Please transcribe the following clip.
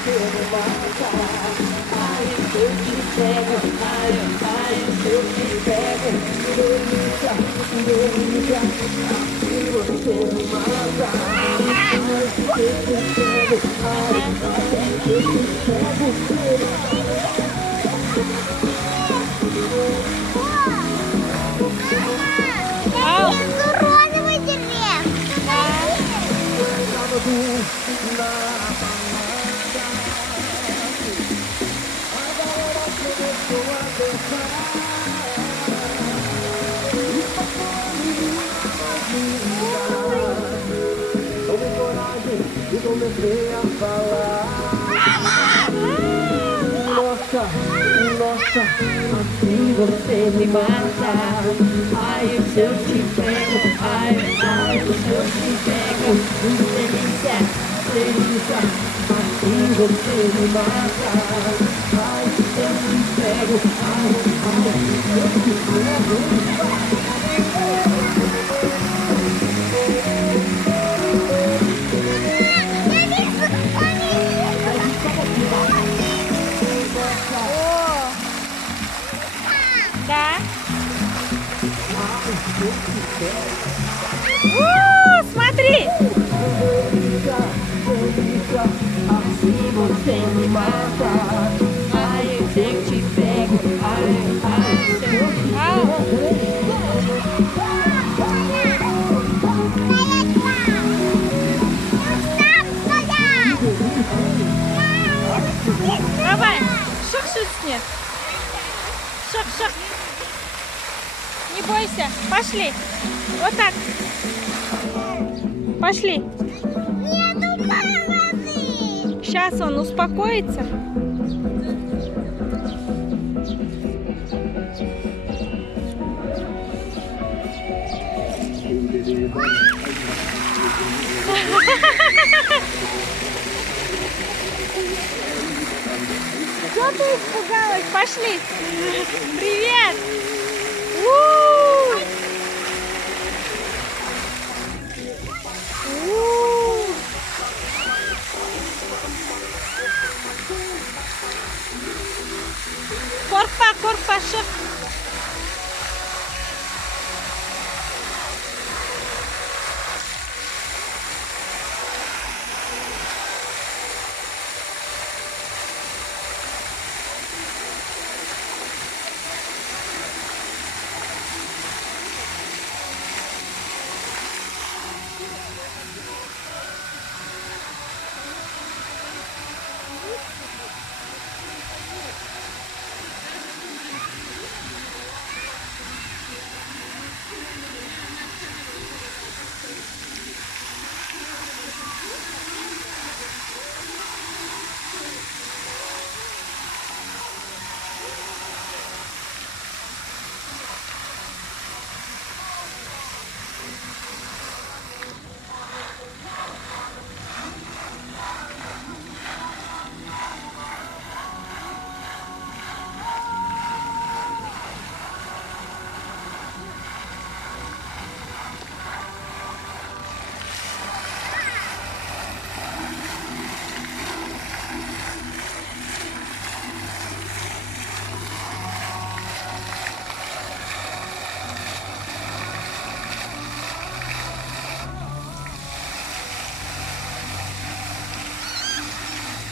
você me mata. Ai, se eu te pego, ai, se eu te pego, delícia, delícia, assim você me mata. Ai, se eu te pego, ai, se eu te pego, tomei coragem e comecei a falar. Nossa, nossa, assim você me mata. Ai, se eu te pego, ai, se eu te pego, delícia, delícia, assim você me mata. Ai, se eu te pego, ai, se eu te pego. Да. Смотри! Assim você me mata. Ai, se eu te pego, ai, se eu te Давай! Шух-шух с ней! Шух-шух! Не бойся! Пошли! Вот так! Пошли! Сейчас он успокоится. Что ты испугалась? Пошли! Привет! Корпа, корпа, шеф!